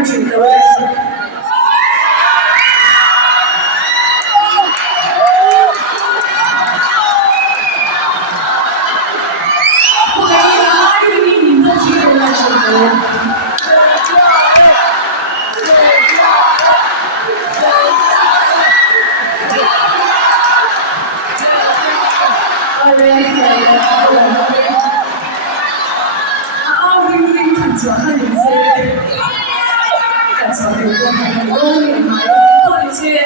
样觉得？不可以的，因为你们都听人家说的。做很多些，但做很多很多年嘛，做一些，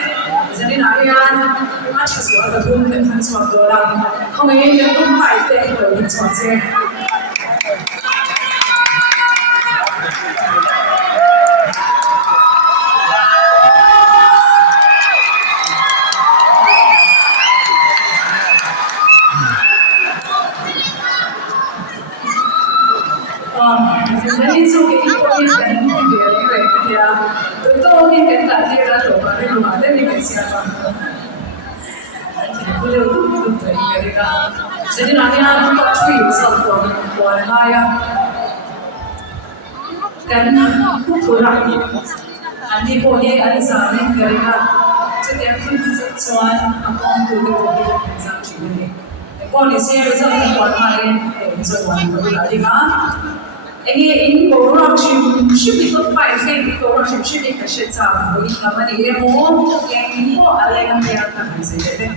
在你那里啊，啊，确实我的工人很做多了，后面也都买的会做些。Jadi so ini kami kan dia, betul ni kan tadi ada rumah ada ni kan siapa. Boleh betul ni kan. Jadi nanti aku tak cuy satu buat haya. Kan kurang ni. Ani boleh ada sana mereka. Jadi aku cuan aku tu boleh macam cuy ni. Boleh saya macam buat haya, cuan boleh lagi kan. ini orang是一个快飞，一个orang是一个是咋回事？那么你也摸，也摸，อะไรกันเนี่ยทำอะไรกัน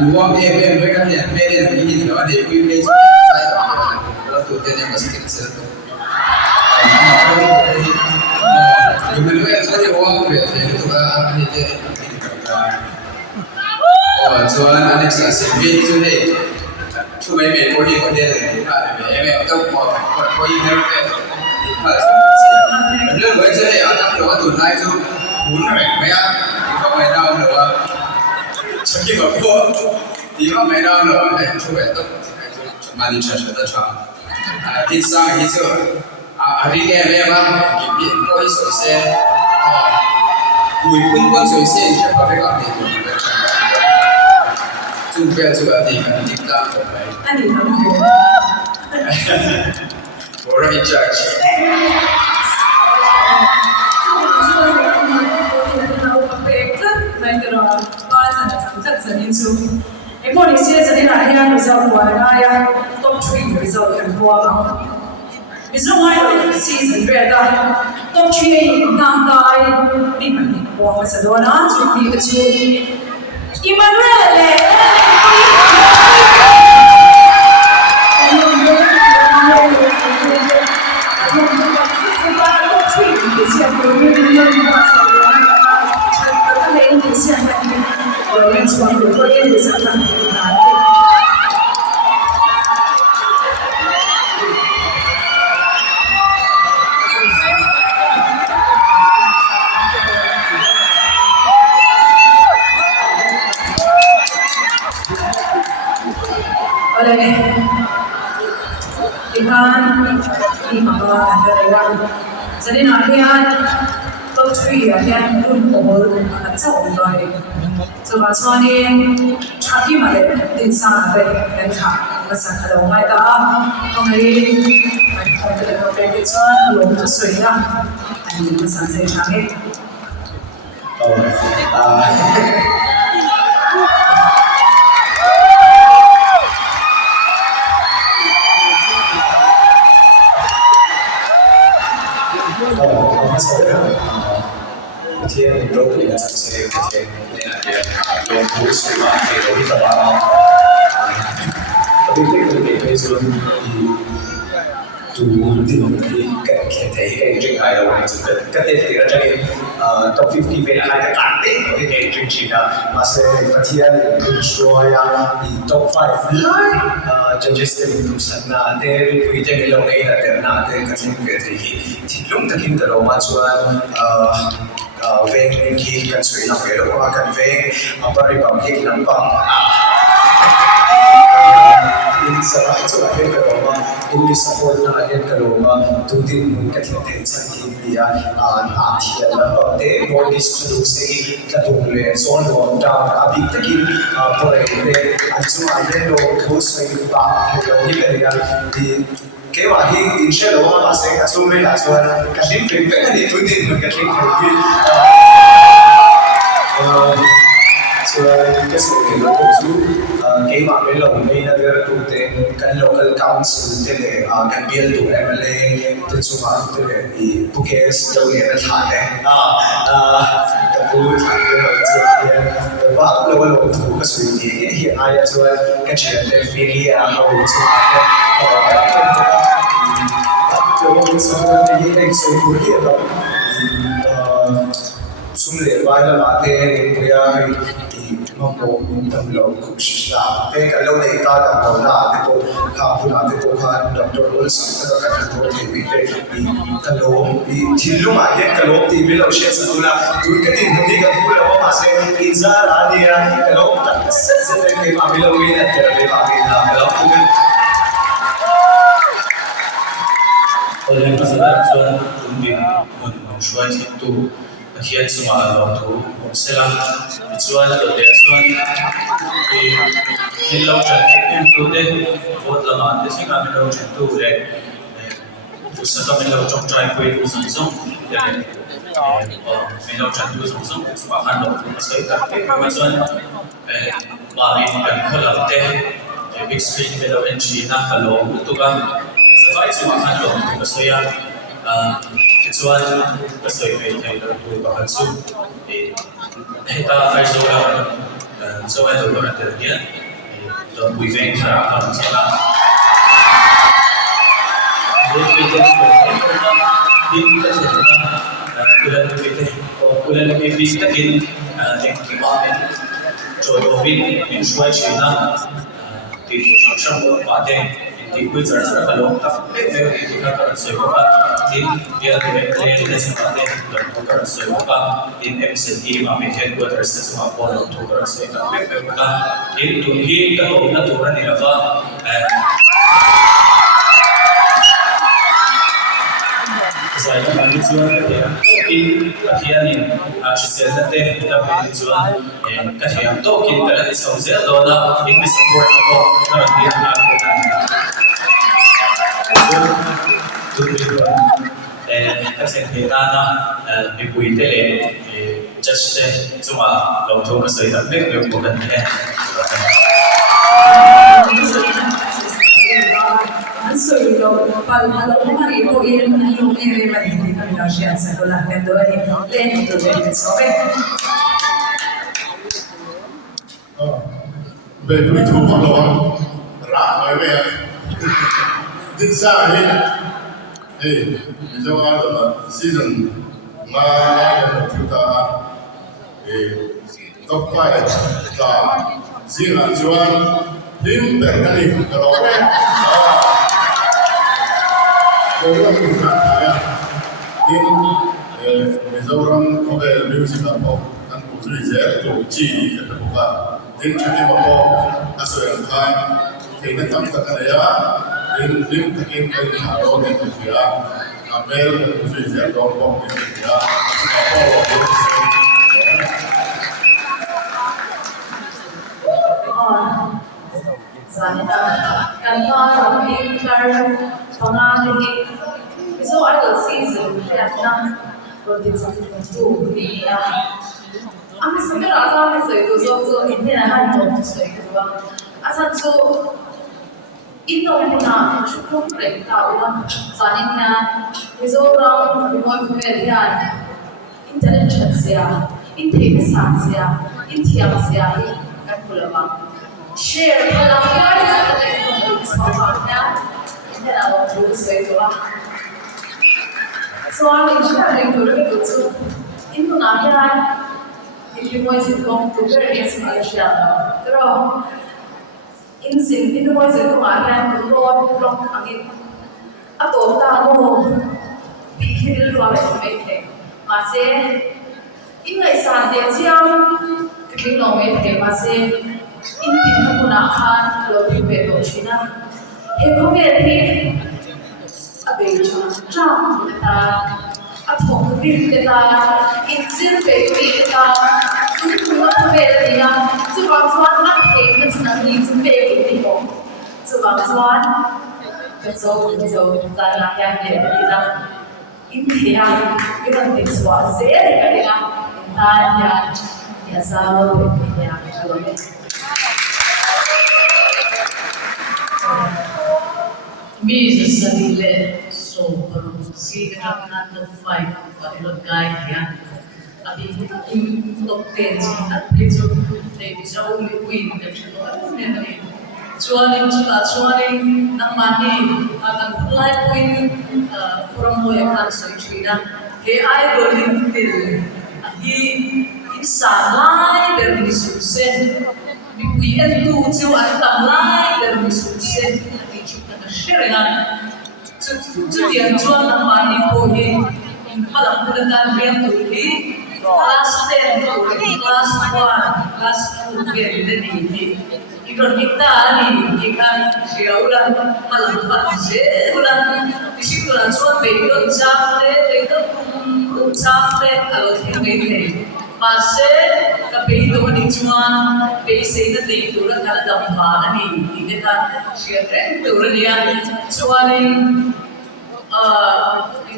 Luang mereka ni mereka ini kalau ada equipment saya waktu dia masih kecil tu. Kemudian saya uang berapa itu kan ini oh soalan anak saya sebut tu ni cuma mereka kodi mereka tu kodi mereka Benar baca ya anak tu tu naik tu pun mereka kau main dalam lepas 저기 갖고 이거 매너는 애초에 또 많이 찾았다 뒷상 이죠 아리게 매만 이게 거의 소세 우이군군 소세 이제 밥에 가면 준비해줘야 되니까 아니 너무 뭐라 했지真因素，因为你现在你那天比较多那呀，都处于比较很多嘛。你说我有season 越大，都处于当代，你们我们是多难处理的处理，你们热嘞。有人说有个电子产品难度。Oleh, Tuhan, ini mama kata jadi nantian都去啊，天论我很早来。就話錯呢，插啲埋嚟電山嘅人查，我成日都買得，後尾我哋個嘅穿落咗水啦，係我成世長嘅。天都可以展现天那边用湖水嘛，给容易的话，特别可以说以ดูดินที่กันแค่ไทยเองจริงไอ้เราเนี่ยจะก็เด็ดที่เราจะเห็นtop 50เป็นอะไรต่างๆที่เราเห็นจริงๆนะมาเสกประเทศเป็นช่วยอี top 5เลยจะจะเป็นทุกสัปดาห์เดือนคุยจะมีลงเองแต่เดือนหน้าเดือนก็จะมีที่ลุงตะกินตลอดมาส่วนเวงที่กันสวยหลังเวลว่ากันเวงมาบริบทที่ลำบากอินสระจุดเห็นกันว่าอินดิสปอร์ตน่าเห็นกันว่าทุกทีมันก็จะเป็นสังเกตดีนาทีละบางทีบอดี้สตูดิโอกระตุ้นเลยส่วนรวมดาวอภิตกินพอเลยอันสุดท้ายเราเขาใส่ตาให้เราที่เป็นอย่างดีแค่ว่าที่อินเช่เราว่าสิ่งที่สุ่มเลยส่วนการเล่นเกมเป็นอันนี้ทุกทีมันก็เล่นเกมส่วนก็สิ่งที่เราสู้เกมอะไรเราไม่ได้เรื่องตัวเองกัน local council เท่าเลยกันเบียร์ตัว MLA ที่สุดท้ายเท่าเลยอีพวกเคสเราเรียนฐานเนี่ยกับผู้ฐานที่เราจะเรียนว่าเราถูกกระสุนยิงเหี้ยอะไรส่วนกันเชื่อในฟิลิปเขาจะเราเป็นส่วนที่เองส่วนผู้เรียนเราสุ่มเลี้ยงไว้แล้วมาเตะเพื่อให้น้องโตทำเราคุชชาเตะกันเราในตาดำเราหน้าเตะโตข้าวผู้หน้าเตะโตข้าดอกจรวดสังกัดกันโตที่วิเตะกันโลที่ลุงมาเห็นกันโลที่วิเราเชื่อสัตุละดูกันที่ตรงนี้กันพูดแล้วว่ามาเสียอินซาลาเดียกันโลตัดเส้นเส้นเกี่ยวกับวิเราวินัทเจอวิเราวินากันโลทุกคนoleh masalah tuan undi mencuai itu kian semua waktu selang tuan oleh tuan di laut itu deh buat lama desi kami laut itu deh pusat kami laut cai kue itu langsung jadi laut itu langsung sebahan laut masih tapi tuan bagi kan kalau deh big screen belau China kalau itu kan Sebab semua handuk kesuya, kecuali kesuya kita itu bahkan su, kita harus orang soal itu orang terdia, dan bukan cara orang salah. Jadi kita bulan kita yang kemarin coba mencuai China di Singapura pada di kuis terasa kalau tapi kita kan sebuah di dia ada sesuatu dan bukan sebuah di MCT kami headquarters semua pun untuk sesuatu bukan di dunia kalau kita turun di apa saya kami jual ya di bagian ini sesuatu kita beli jual yang tu kita ada sesuatu dolar ini support atau nanti kasi hirana ibuite le just cuma kalau tu masih tak boleh bukan eh Answer lo kalau hari itu ini yung area ini kami nasihat sekolah kedua ini lain itu jadi sobe. Betul itu kalau ramai ya. Dinsa ini, misalnya dalam season mana yang kita top 5 dah season jual tim berkali kalau orang kita ya tim misalnya kalau music apa kan butuh je tu G kita bukan tim cuma apa asal yang kan kita tak ada lim takin kali haro dan juga apel dan dorong dan juga Sanita kanpa ramai kar pengaruh itu ada season kerana rodin satu ni Aku sebenarnya rasa itu so ini adalah hal so itu asal so itu mana cukup mereka orang sanitnya Mizoram remote area intelligence ya intelligence ya intelligence ya kan pula share kalau kita ada sesuatu yang 天啊，我煮水煮啊。所以你去那里做那个做，印度那边，你另外是讲做这个是马来西亚的，对吧？印度外是讲那边做做那个，啊，多大个，比起那个来没得，嘛是，因为三点钟，这个农没得嘛是，印度他们那看老比别多去那，那后面的。被成长的他，同龄的他，一直被逼的他，就是我特别的呀，这帮专那黑的只能一直被逼的哦，这帮专，就在那样的的，因为啊，因为你说谁的个呀，他呀，也是我的呀，对不对？Misalnya soal si anak top 5 pada guide ya, tapi top 10 at least they bisa win dan juga ni cuaring nang mani akan mulai win promo yang harus dicuina he idol din ahi insanai dari sukses di weekend tu cuaring tamlai dari sukses Sharingan, jadi anjuran nama ini boleh, pada bulan yang boleh, kelas 10 boleh, kelas 1, kelas 2 boleh, ikut kita ni, ikan siapa malam pagi, ulang disitu anjuran betul jamde, betul jamde, kalau tidak betul. Masih tapi itu menunjukkan basic itu lah kalau dampak ni ini kan siapa itu dia cuaring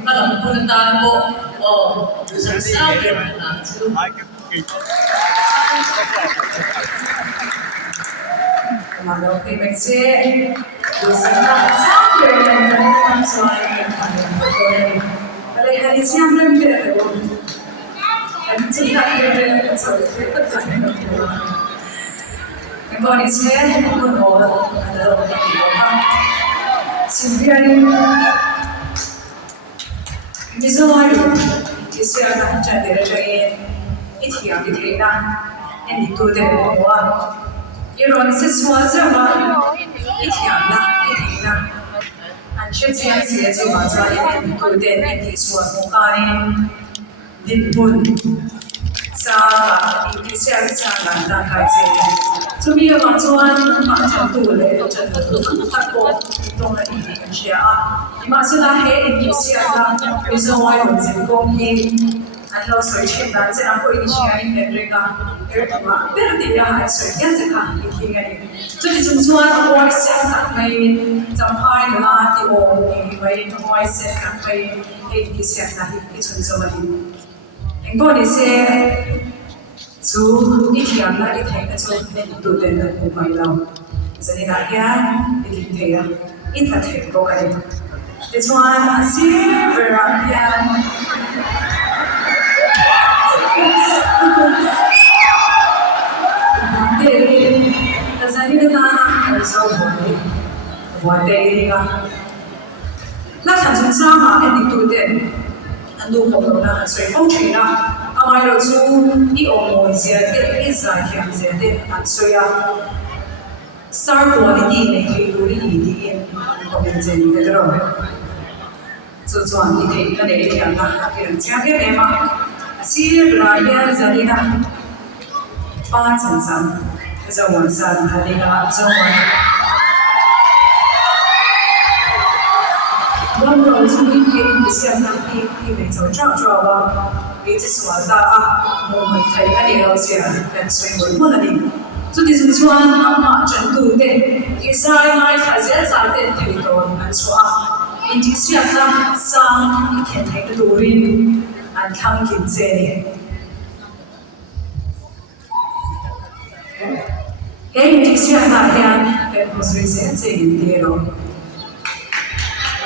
malam pun tahu susah berapa Kalau PMC dosennya sampai dengan cuaring kalau hari siang lebih Embora seja uma bola, Silviane, Mizuari, que se a jadeira já é etiam de treinar, é de tudo é boa. E o nome se suaza lá, etiam lá, etiam. Antes de antes de suaza é de tudo é de suaza mukari. Dinpun sa inisial sa nanda kasi sumi ang tuan macam tu le macam tu takut itong na hindi siya imasila he inisial na isaway ng singkongi ano so isinda sa ako inisial ni Enrica pero di niya ay so yan sa kahihingan so di sumsuan ako ay sa may sampay na ti o may ay sa may inisial na isunsuan Embora seja tu ikhyan na ikhyan na tu tulen na kumailaw. Jadi rakyat ikhya ikhya bukan. This one asir berakyat. Jadi jadi na also buat ini kan. Nak sampai sama ini tulen. Ando ko na so phong chi na amai ro su I o mo sia de isa kyam sia de an so ya star quality ne ki ru ri di ko ben zen de ro so chuan ni thei ka ne kyam na ki ran cha ke me ma si ra ya zani na pa chan sam za wan san ha de ga zo wan One road to be in the same country, even to Chakra, it is was a moment I was here and swing with money. So this is one much and two day. Israel has as I did territory and so on. In this year, some can take the door in and come in say. In this year, that was recent in the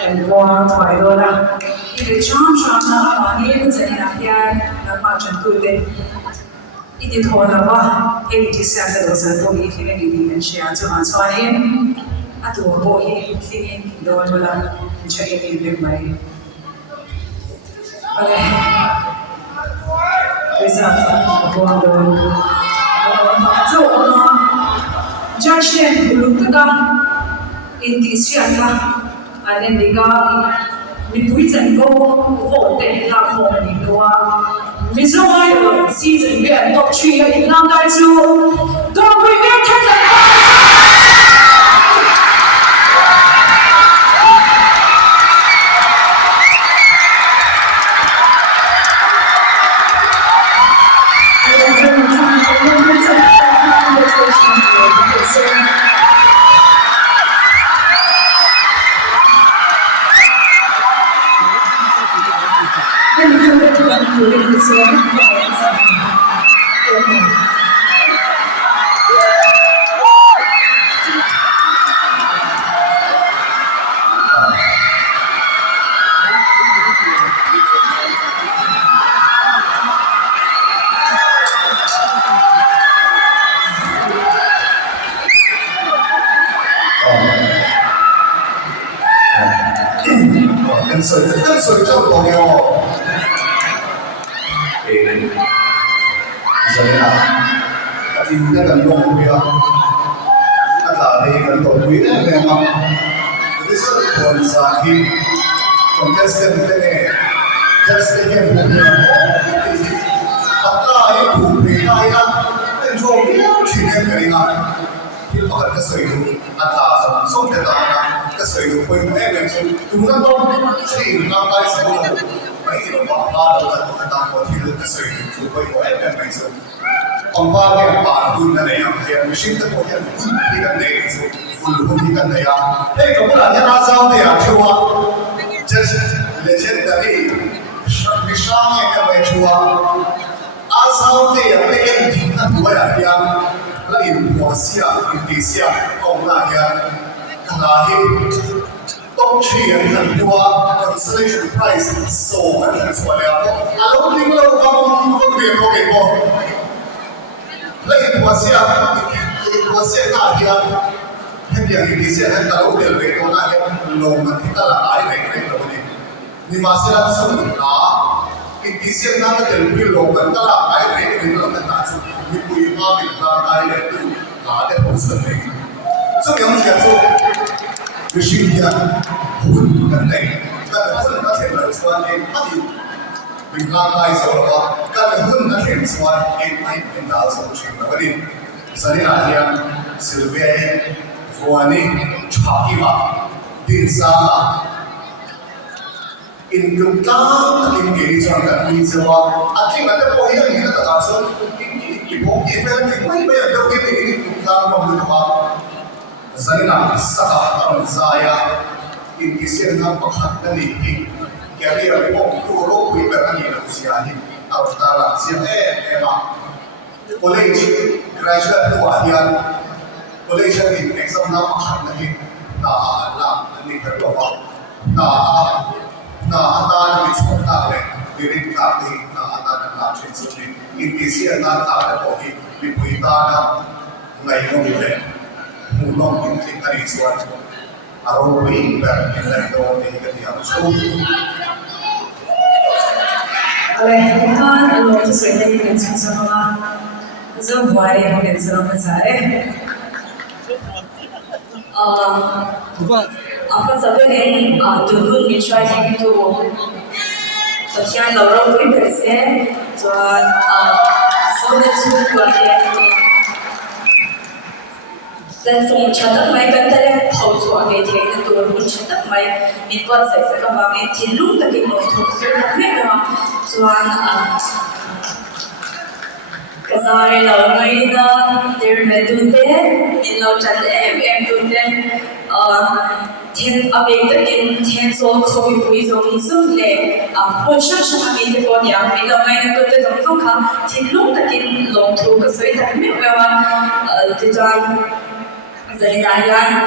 and warm toilet. It is charm on even the Napian, much and good day. It is all about 80 seconds and for me, and share to my swine. ตัวโบเองที่นี่โดนเวลาใช้เองเป็นไหมอะไรไม่ทราบโบโดนส่วนจัดเชียร์บุรุษกันอินดิเซียนะอันนี้ก็มีผู้จัดก็โหวตเต็มหลักของนี่ด้วยมิสโซไอซีซั่นเบียร์ท็อปทรีอีกน้ำได้สู้ตัวผู้เล่นแค่ไหน跟随着朋友，所以啊，阿弟那个弄不了，阿咋的个弄不了呢嘛？这是本身的，contestant 的呢，just 的个不了，阿咋的不配那呀？那做不了去年个哩啊，ที่ปกติก็สวยดูอัตราส่งแต่ตาก็สวยดูคนแม่เป็นคนดูนั่นต้องช่วยน้ำได้สักคนไม่ที่เราบอกว่าเราจะตามคนที่เราก็สวยดูคนแม่เป็นไม่สวยองค์การเนี่ยป่าดูนั่นเองเดี๋ยวมิชินต์ตัวเนี่ยคุณที่กันเนี่ยฝุ่นคุณที่กันเนี่ยเฮ้ยก็ไม่ได้ยังอาซาวเนี่ยชัวร์จะเลเจนดารีมิชาเนี่ยก็ไม่ชัวร์อาซาวเนี่ยเป็นที่นั่นตัวอย่าง那你华西啊，你底下讲那个，看那些东区人很多，consolation prize 手很出来了，啊，我听了我别多给我，那你华西啊，华西那边，那边你底下很大路边给我那个龙门听到了哪里给我的，你马上要出拿，你底下那个点会龙门到了哪里给我们拿出。มีคุยมาเป็นตาตายเลยตู้หาได้ผลสำเร็จซึ่งยังไม่ใช่ตัววิชิตยาหุ่นกันไหนการหุ่นนักเทนนิสวันเองไม่เป็นการไล่สวนว่าการหุ่นนักเทนนิสวันเองไม่เป็นดาวสองชิ้นแล้วก็ดิสันนิษฐานยังสิลเวียฟัวนี่ชากิมาดินซาอินกุตาอินเกลิจังกันมีเจ้าว่าอาทิตย์นั้นจะพอเห็นนี่ก็ตามส่วนที่ผมที่เป็นที่ไม่เป็นเรื่องที่นี่ทุกทางมันดูว่าสันนิษฐานสักตอนสายอินที่เสียงทางประคับนั่นเองแกเรียกว่าผมดูโลกวิแบบนี้นะสิอาทิตย์เอาตาละเสียงมา college graduate ตัวเดียน college นี่ exam ทางประคับนั่นเองน่านี่ก็ตัวว่าน่าตาที่ชอบตาเลยเรื่องตาที่น่าตาที่น่าชื่นชมอินที่เสียงน่าตาที่พอดีมีผู้ตานะไงก็มีเลยมูน้องอินที่กันอีกส่วนอารมณ์วิ่งแบบอินเลยโดนที่กันอย่างชุ่มอะไรที่ท่านอารมณ์จะสวยได้ยินเสียงสมองจะวายอย่างเงี้ยสมองจะอะไรapa sebenarnya dulu ni cuaca itu bagian lorong tu bersih, dan sebenarnya tu bagian dan semua catat mai kan tadi tahu cuaca itu itu pun catat mai ni buat saya sekarang mai tilung tak kena untuk sudah memang tuan Kasari lau mai da terme tu deh, in lau chat tu deh, thiên abek tak in thiên so kau pui zong zong le, pun syak syak kami tu pun yang min lau mai tu deh zong zong kah, thiên long tak in long tu kasoi tak mi mewa, tu jan jadi dayan,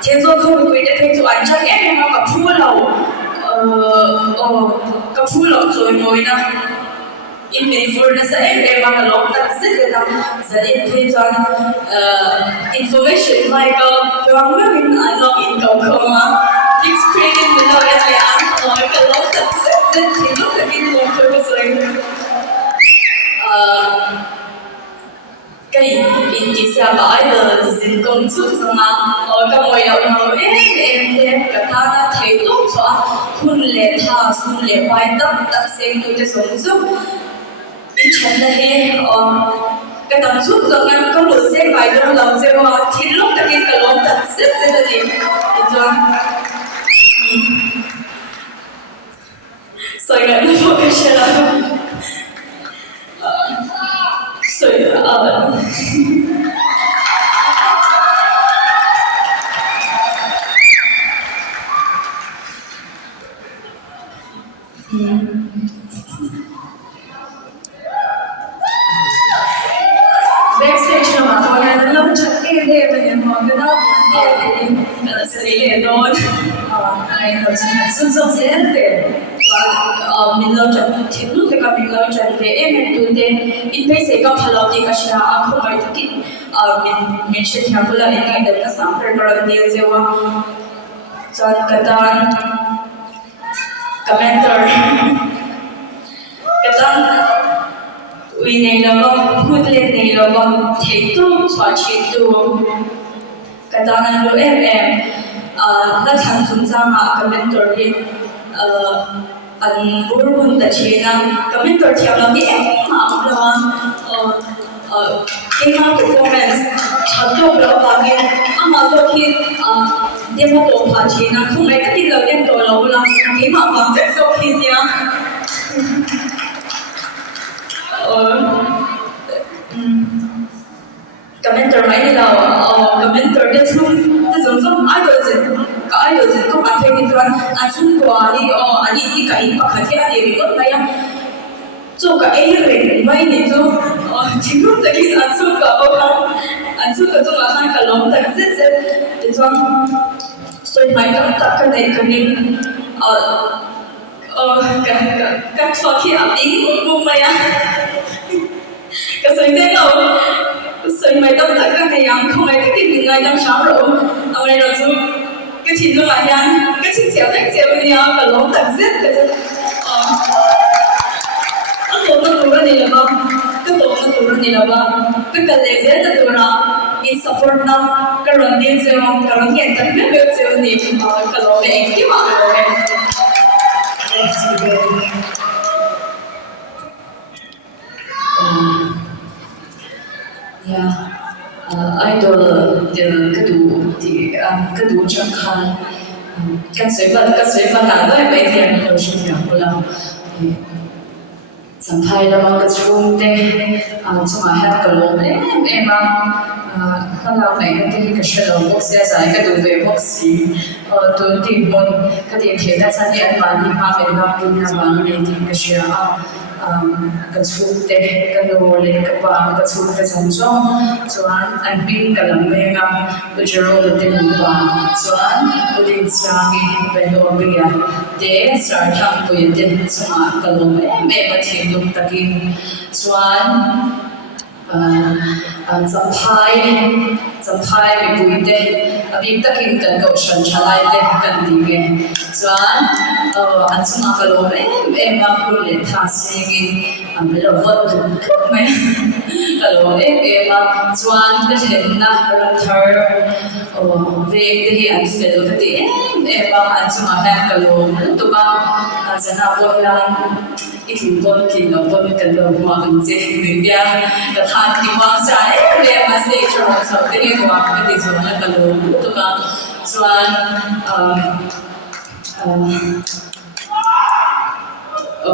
thiên so kau pui deh thiên so anjak memang kapu lau, kapu lau zoi moi na. in mình vừa là sẽ em mà lòng ta rất là rất là thế cho information like orang mình ăn lòng in cầu không á big screen mình nói là ăn nói cái lòng ta rất là thì nó phải in lòng thôi cái gì cái in cái sao bảo là xin công chúa mà cái mọi người nói em cái ta đã thấy tốt cho hun lệ tha sun lệ bài tập tập xem tôiจะสมสุขอีฉันเลยcái tầm suốt rồi ngăn có lối xe bài trong lòng xe hoa thì lúc ta kia cả lối thật rất là đẹp được chưa rồi lại nó có cái xe là rồi backstage mà mọi người lâm trận em mình mọi người đó là sẽ đi đón này là sung sung sẽ để mình lâm trận thì lúc cái mình lâm trận thì em tụi tên ít bây giờ có phải là đi cái gì à không phải thì mình sẽ theo cái là những cái đó là sáng phải có điều gì mà cho cái đó commenter cái đó vì này là hút lên này là thấy tốt xóa chết tốt cái đó là lúc em đã tham chúng ta cái mentor đi anh bố bố đã chơi na cái mentor theo là cái em mà là cái mà performance chặt tốt là bao nhiêu mà đôi khi demo tổ phá chơi na không phải cái điều kiện tổ lâu lắm cái mà bằng rất sâu khi nha commenter mấy là commenter để chung để giống cái idol gì cũng anh thấy cái anh chung qua đi anh đi cái impact cái anh đi có mấy做个 A 人mấy年就听说这个anh chung cái chung là hai cái lòng thật rất để cho所以mấy cái này cái mình các trò khi ẩm ý cũng mày à cái sự thế nào sự mày tâm tất cả này không phải cái gì ngay trong sáng rồi ở đây là chú cái chuyện nó là nhanh cái chuyện xéo với nhau cả lóng thật rất cái tổ nó tụi này là bao cái tổ nó tụi này là bao cái cần để dễ là tụi nó in support nó cái lần đi chơi cái lần hiện tại biết biết chơi gì cái lóng này cái mà rồi idol cái đủ trong khăn cái suy vật là đối với thì anh tôi xin nhận của lòng chẳng phải là một cái chung thế chúng ta hết cái lỗ em nó làm này cái shadow box dài cái đủ về box gì tôi tìm một cái điểm hiện tại sao thì anh bạn đi mà về làm cái nhà bạn này thì cái shadow cái chung thế cái đồ lên cái bạn cái chung cái sản xuất cho anh pin cái làm này nga cái zero là tiền của bạn cho anh tôi đi sang cái về đồ bây giờ để start tham tôi đi cho cái đồ em mà thì lúc ta kinh cho anh dầm phai bị bụi đen, bị tất kinh cần cầu sân trả lại đen cần đi nghe, cho anh chúng ta kalau em mà cũng lên thang sinh anh bây giờ vẫn được mấy, kalau em mà cho anh cái hiện na lần thở, về thì anh sẽ được cái em mà anh chúng ta đang kalau tụi bạn sẽ nào vui là ít bốn kỳ nó bốn cái đầu hoa bằng dễ người bia cái thang thì mang trái về mà sẽ cho nó sau cái này hoa cái gì rồi nó kalau tụi bạn cho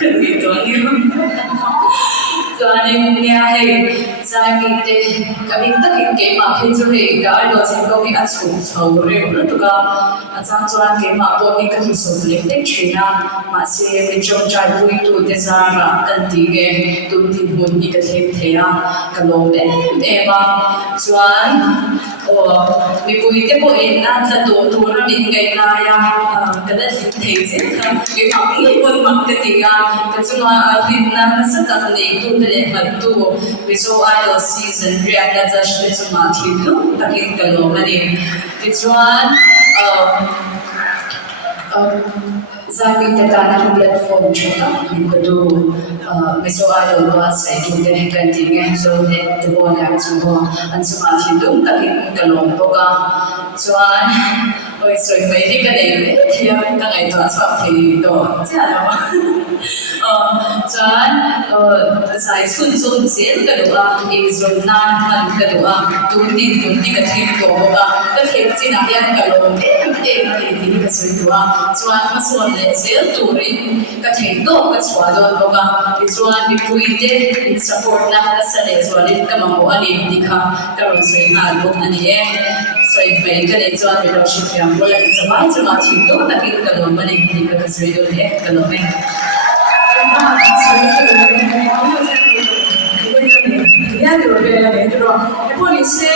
cái gì đó như cho nên nghe hay sai kinh tế cái mình tất cả cái mà khi cho thì cái đó sẽ có cái áp dụng sâu rồi nữa tụi bạn trong cho anh cái mà tôi cái cái số lượng tích chuyện mà sẽ mình trong trái bụi tụi thế ra là cần tí cái tụi thì muốn đi cái thêm thế cái lỗ em mà cho anh mình bụi cái bụi là tụi nó mình cái này cái cái là hình thể dễ không cái học ý quân mặc cái gì cái chung là hình là rất là này tu để làm tu ví dụ idol season react là rất là chung là thiếu lúc ta hiện cái lỗ này cái chung Zami tata na platform chota nikado miso idol ba sa ito din kanting so the one that so an sumati dum takin kalong boga so an oi so mai ni ka dei thia ta ngai to sa thi to cha lo chan sai sun sun zel ka do a izon nan han ka do a tun ti ka thi to boga ka thi chin a yan kalong ni ti ka so do a chuan ma so le zel turin ka thei do ka chwa do boga ti chuan ni puite in support na ka sa le chuan ka ma mo ani ti kha ka ron sei na lo ani e so mai ka le chuan mi lo shi fiam bola in sa mai chuan thi do ta ki ka lo mani ni ka so do le ka lo me ya lo ve le do e po ni se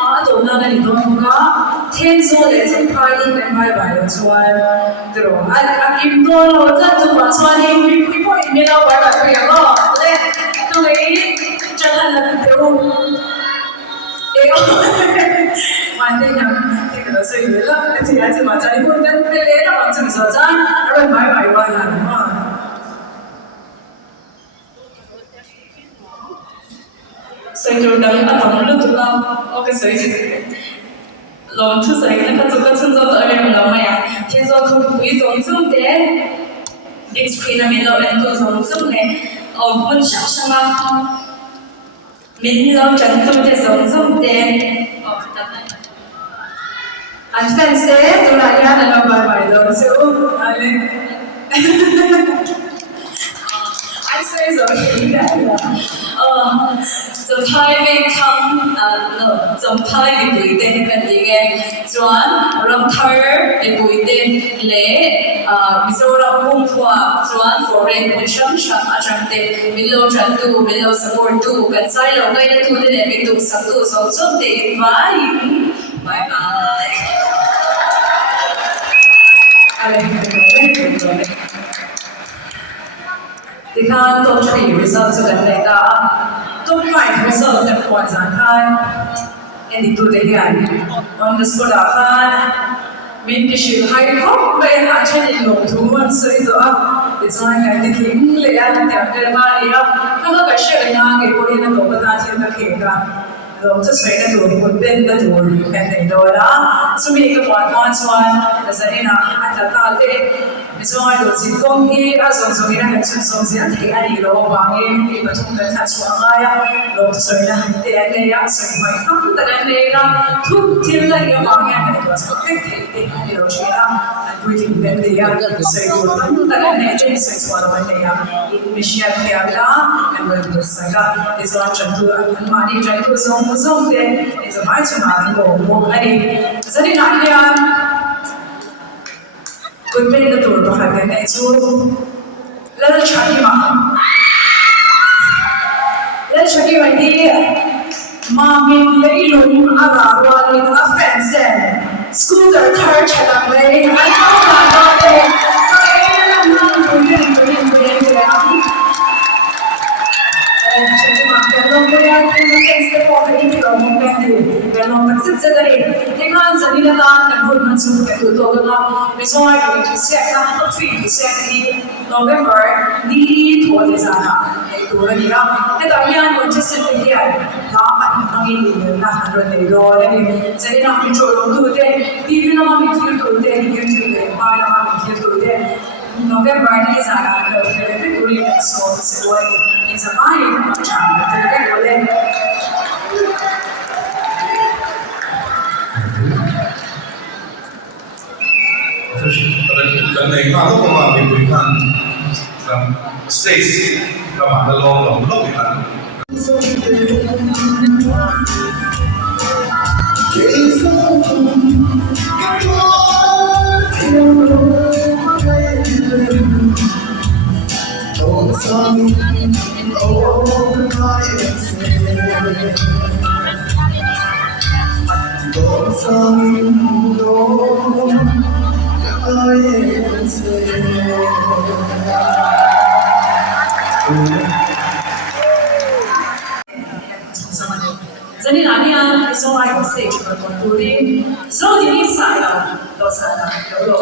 a do na ni do ka thiên số để trong khai đi cái mai bài đó cho rồi anh kim đô rồi rất là mà cho đi quý phụ mình đâu bài bài quyền đó đấy tôi nghĩ cho nên là điều mà đây là thì cái đó suy nghĩ lắm thì anh chỉ mà cho đi buôn cái lẽ là bằng chừng giờ ra rồi bài bài qua là đúng không所以就等啊，等了就到，OK， 所以。lòng thứ sáu là các cái chân dấu ở đây là mấy à thiên dấu không quý giống giống thế big screen là mình lo em tôi giống giống này ở bên sáng sáng là mình lo chân tôi để giống giống thế anh fan sẽ tôi lại ra là bài bài đó chứ anh sẽ rồi cái này là zum Teil wir kann zum Teil die Brüder wenn die Joan ram Teil die Brüder le wieso ram Hung Hua Joan foreign mission sham ajante milo jantu milo support tu kan sai lo ngai tu de le tu sak tu so so de vai bye bye thì khan top 3 results của cái này top 5 results that was khan and itu dia on the spot khan min ki shil hai ko be ha chen in lo thu an sai to a design kai ti king le ya ta ke ma ni a ka ka she na ke ko ni na to ba ta chen ka ke ka rồi cho sấy cái tuổi một bên cái tuổi cái này đó là số mình cái quan quan chuan là giờ này là anh ta ta thế bây giờ ai đồ gì công hi à xong xong này là chuyện xong gì thì anh đi đâu vàng em đi bắt chung cái thắt chuan ngay á rồi cho sấy là thì anh này á sấy mày không tất anh này là thuốc thiên là cái vàng em này là có cái thì anh đi đâu chơi là anh vui thì bên đây á sấy đồ không tất anh này chơi sấy chuan là bên đây á mình share thì là anh mới được sấy cả bây giờ chân tu anh mà đi chân tu xong xong thì it's a mai cho mà đồ mua cái này giờ đi nói đi à cuối bên cái đồ đó phải cái này chú lên chạy mà lên chạy mà đi mà mình lấy luôn à là rồi mình đã phèn sen scooter thở chạy làm đấy anh không làm đó đấy cái này là mang Belong ko yan, kung sa po ay ikaw mong pwede. Belong magsip sa dali. Tingnan sa nila lang, nagod man sa mga tuto na may so ay going to set na ito 3 to 7 November, di tuwa sana. Ito na nila. Ito yan, kung just sa tigyan, dapat ang hindi na handron na ito. Sa nila ang control ng tute, di rin naman may clear tute, di rin tute, para naman may clear tute. November, di sana, February next month, sa buhay. It's a buying channel. lần này qua lúc mà mình mới看stage các bạn đã lo lòng lúc thì là 这里那边说话有谁去了？我的手机里啥呀？都啥呀？有。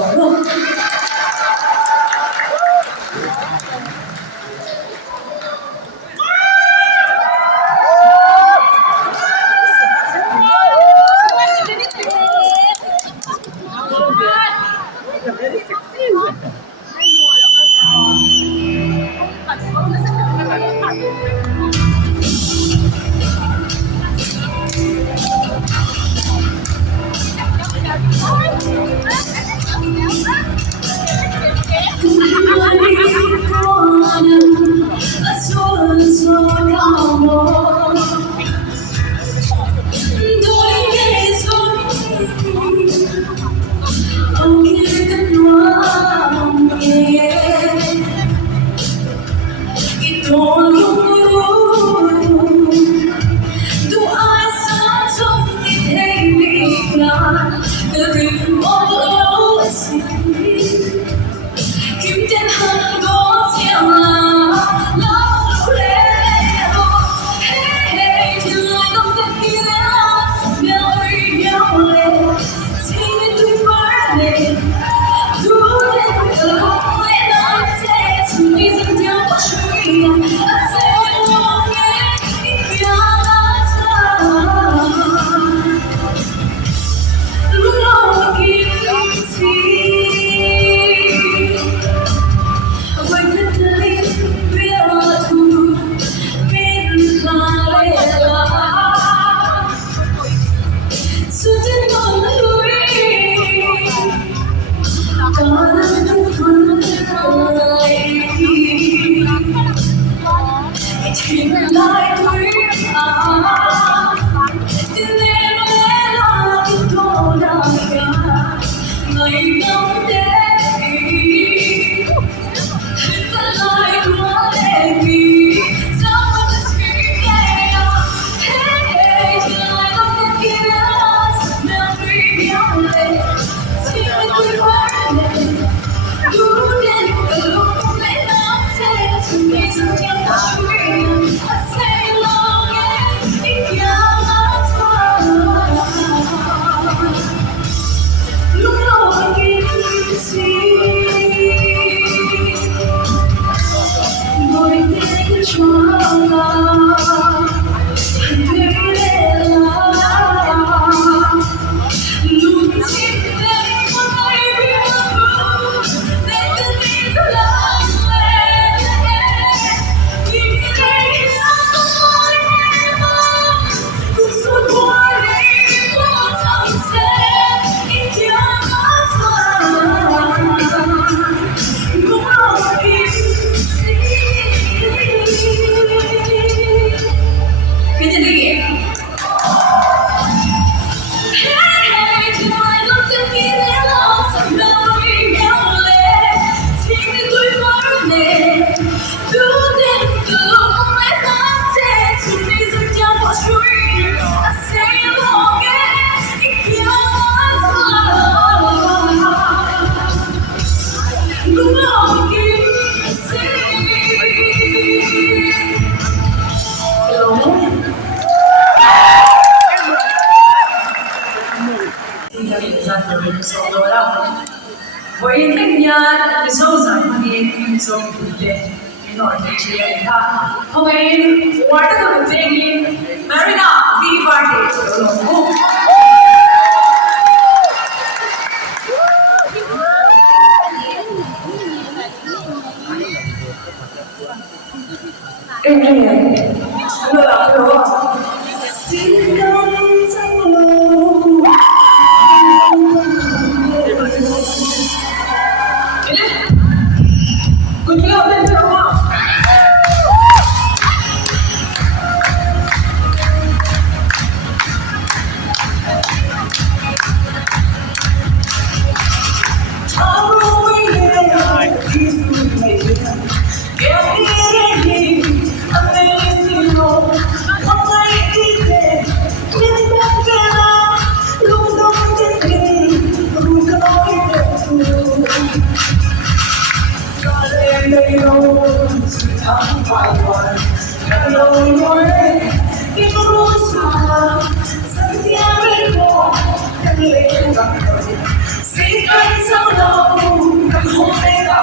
Amazing. ก็เลยไม่รู้สุดท้ายไปวันก็ลงไว้ที่รู้สึกสัญญาไม่พอกันเลยกับเธอสิ่งที่เรากันคงไม่ได้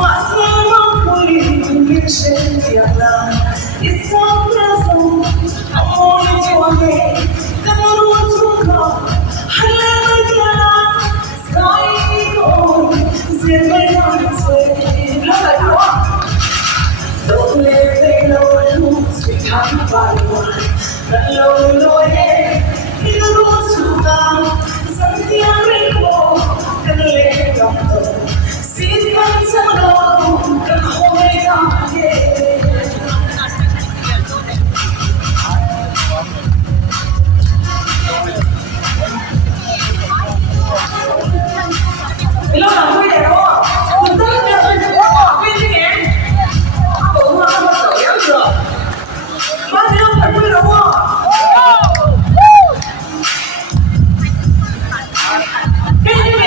ว่าสมองคุยไม่ใช่อย่างนั้นที่สองเราสองเอาหมดตัวเองก็รู้ทุกคนให้ไม่ได้สายคนเสียไม่ได้เสียแล้วแต่ว่าโดนเล่นเราลูกสุดท้ายไปวันแต่เราลอยที่รู้สุดท้ายสัญญาไม่พอกันเลยกับเธอ สิ่งที่เรากันคงไม่ได้เราหลังคุยแล้วอ่ะคุณต้องเจอกันว่าไม่ได้ไงผมว่าเขา走样子มาเดี๋ยวคุยแล้วอ่ะไม่ได้ไง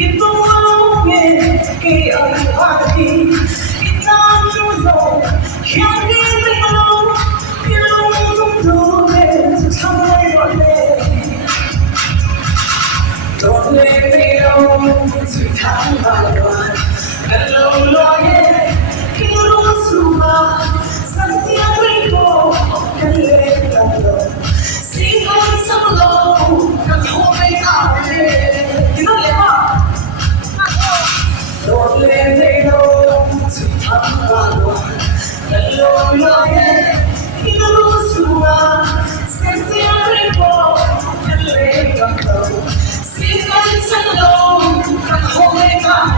E tu alguém que aqui e tanto som que alguém me falou que não tudo mesmo também voltei don't let me know to come by one hello lawyer que não suma santia rico que le canto sing on some low can hold me down you know le ma don't let me know to come by one hello lawyer que não suma santia rico que le canto sing on some low can hold me down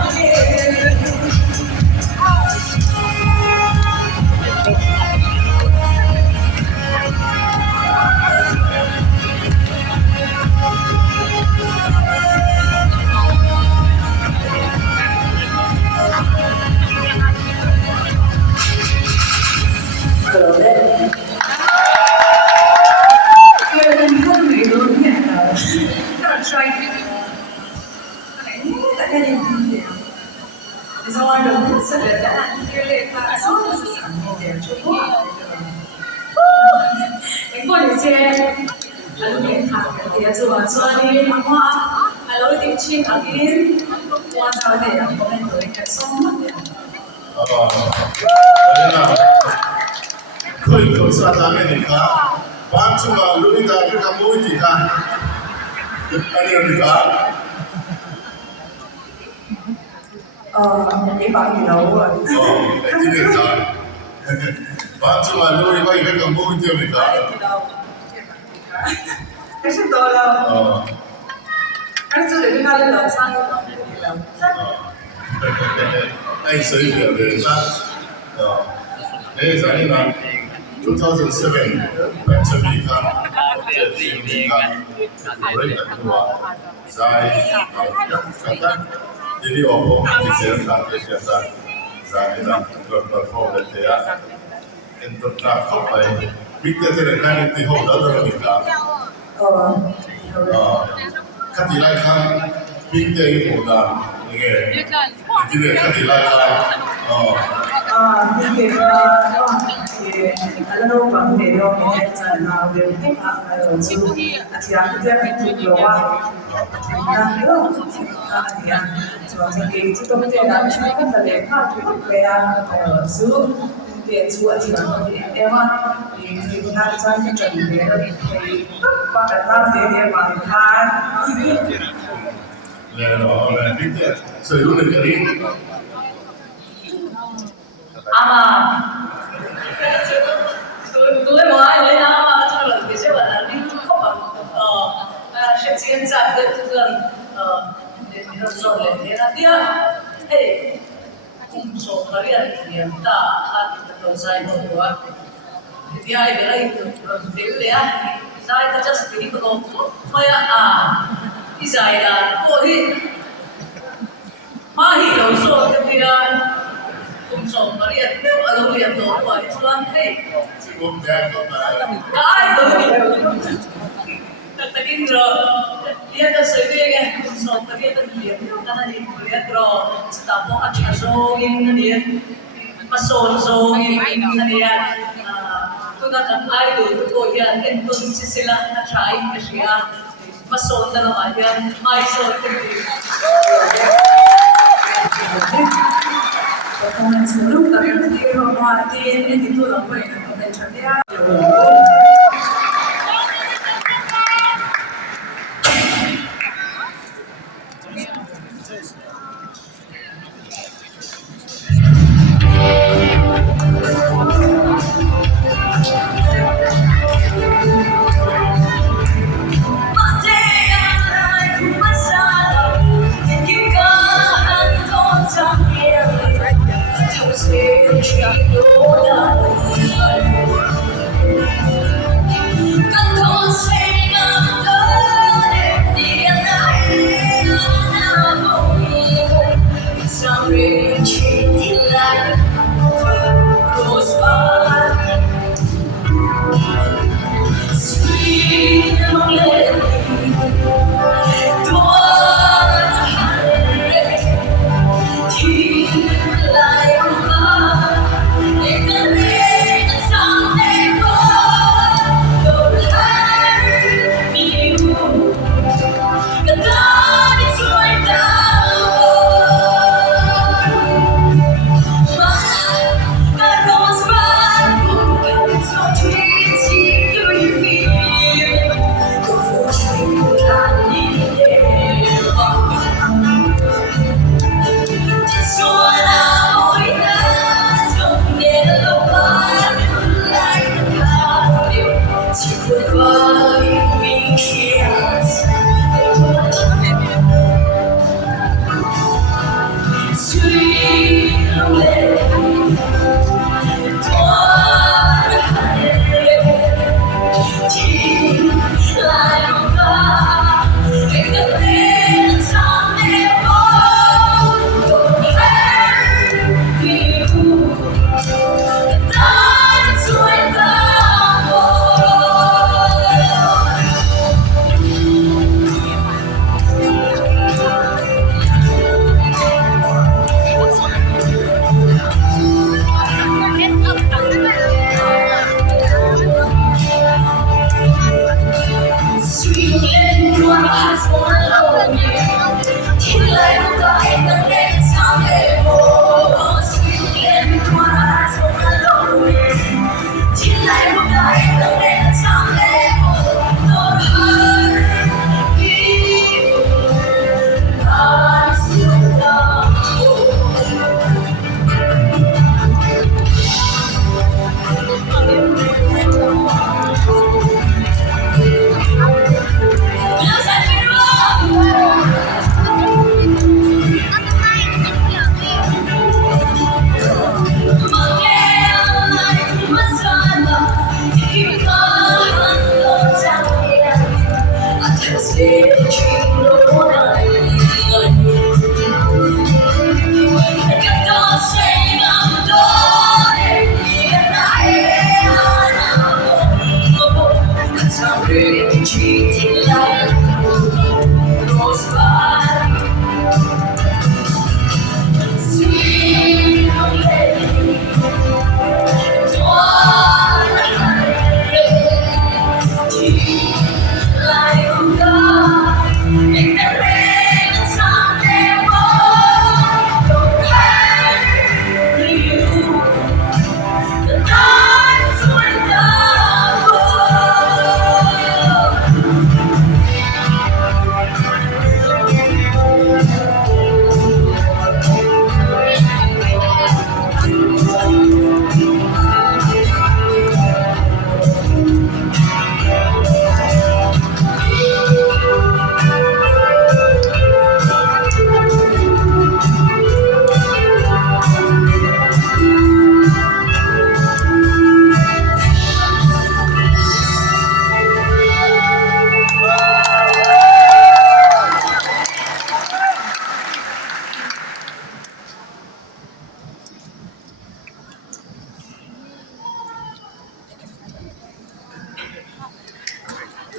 Koi ko sa dami ni ka, bantu ma lumi ka ka mo ti ka. Ani ni ka. Ni ba ni lo. Ti ni ka. Bantu ma lumi ka mo ti ni ka. Cái gì đó là anh chưa được đi ra lên lầu sang lầu anh xây dựng để sang đây là gì nào 2007 bạn chuẩn bị khám để tìm đi khám rồi cảtua dài rất căng thẳng đi đi ở phố đi xem làm cái chuyện gì dài là được phố để thế à em tập ra không phải biết cái này cái thì hôm đó là mình làmคัติไลคันพิงเจย์หัวดำยังไงที่เรียกคัติไลคันพิงเจย์ก็อะไรโน้บางเดี๋ยวมีจะนาเดี๋ยวที่มาจูอาทิตย์ที่จะไปที่โลวานั่งเยอะอาทิตย์จะมาที่ที่ตรงที่เราช่วยกันแต่เด็กมากที่ไปอ่ะสู้ที่สู้อาทิตย์นั้นเอว่าที่น่าจะมีจุดเด่นที่ปากตาเสียบางทางแล้วเราพิงเจย์สวยรุ่นเด็ก阿妈，都来我爱来阿妈，这个这些我你靠吧，是现在的这个那个说的那第二，哎，工作可以连大，他都在做过。dia ay dilya izay ta just pili ko maya izay da ko hi mahi lo so dia kum so mari at alo li to ko ay chuan hey 지금 대학교 ai do takin ro dia ta sai ge kum so mari ta dia ta na ni dia ro sta po at so in dia masol so in dia tuna kan idol ko yan and kung sila na try na siya masol na naman yan may sol ko din performance mo tapi hindi ko maatin dito lang po yung convention niya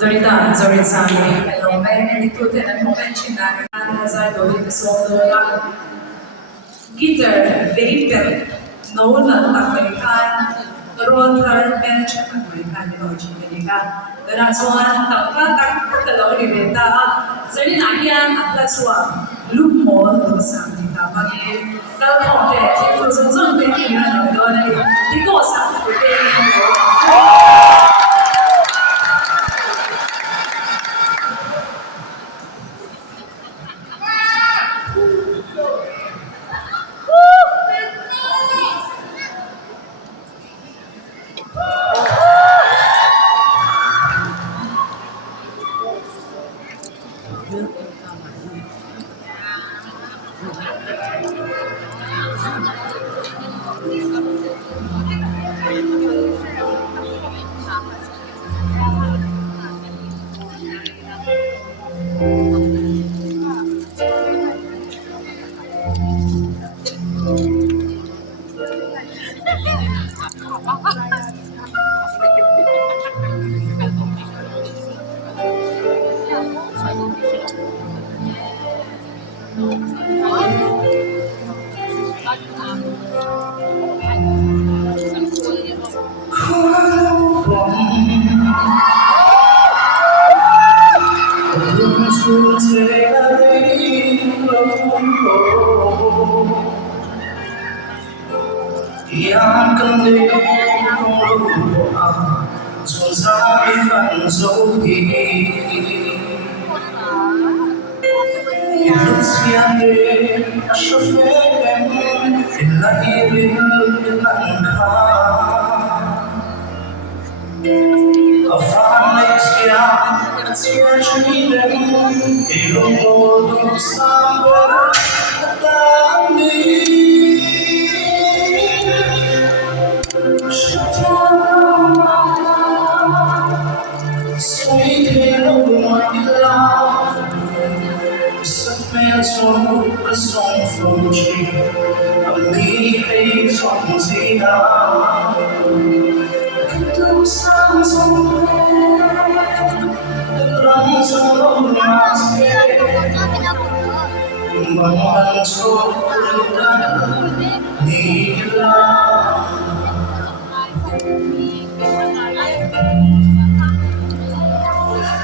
Dorita, Zoritza, hello, and it could have mentioned that as I do in the song, guitar, vapor, no, not American, road current bench, American, that's one, the Lord in that, Zerina, that's one, look more than something. Tao học để thì phụ dùng dùng để thì là nói đây thì có sao của cái yang cần đến không lúc rồi ra đi phận dấu đi lúc riêng đến cho phép em lại đến nặng khá ở pha này chia truy đến thì lúc một lúc sáng bữa ta đi cái sông phong trì âm đi hay dòng gì nào cái tương sáng sông cái lắm trong lâu mà sẽ bằng bằng số ta đi là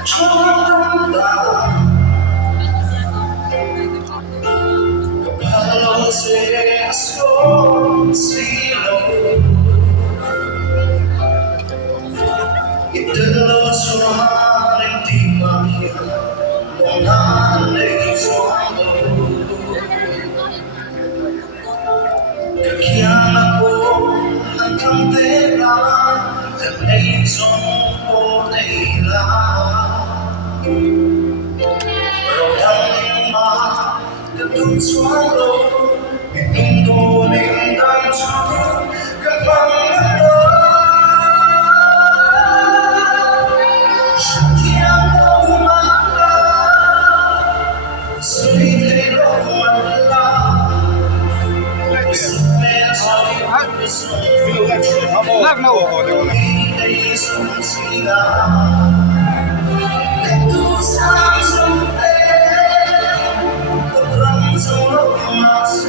trong ta se ascolti e dello suonare di magia non ha nei suono che chiama con la candela che lei sono nei là từng xóa lâu để tung tô lên tan chúa các băng đất đó chẳng thiên đâu mà dưới thế đâu mà là sức mê rồi lắc đâu đây sống gì là để tu sáng sống solo más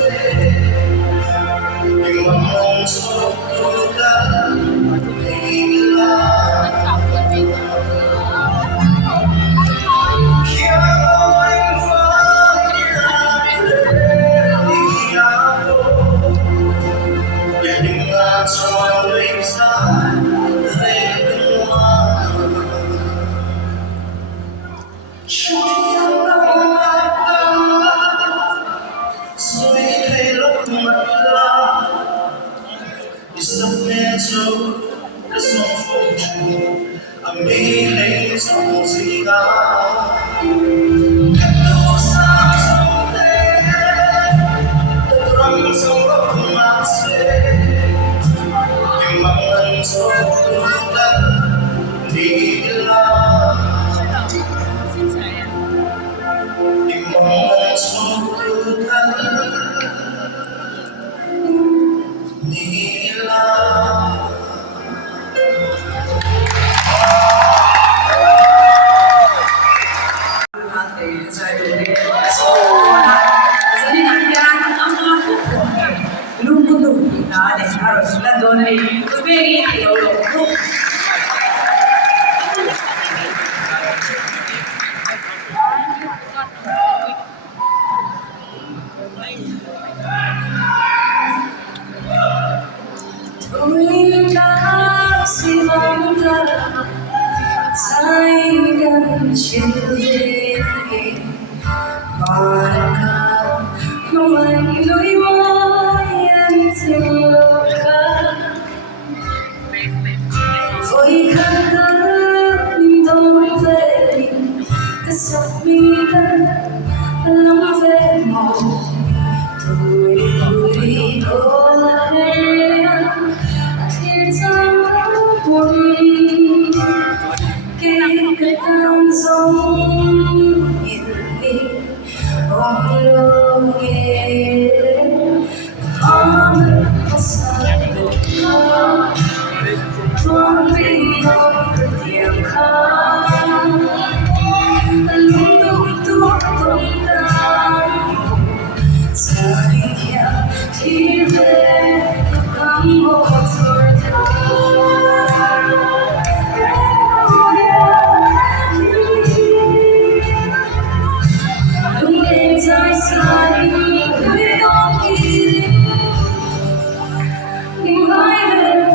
y vamos toda la cái sông phong trì âm đi hay sông gì đó cái tu sa sông thế cái răng sông lốc mà sẽ nhưng mà ngân sông tu đất đi là Voi cantare non vedi che sommita non fermo tu con la nera che buoni che canzone oh che amor passato Tuôn vì non tiếng khóc lung tung tung tung tăng giờ đi theo thì về không một rồi lung lên dài xa đi nơi đó kia nhưng ai về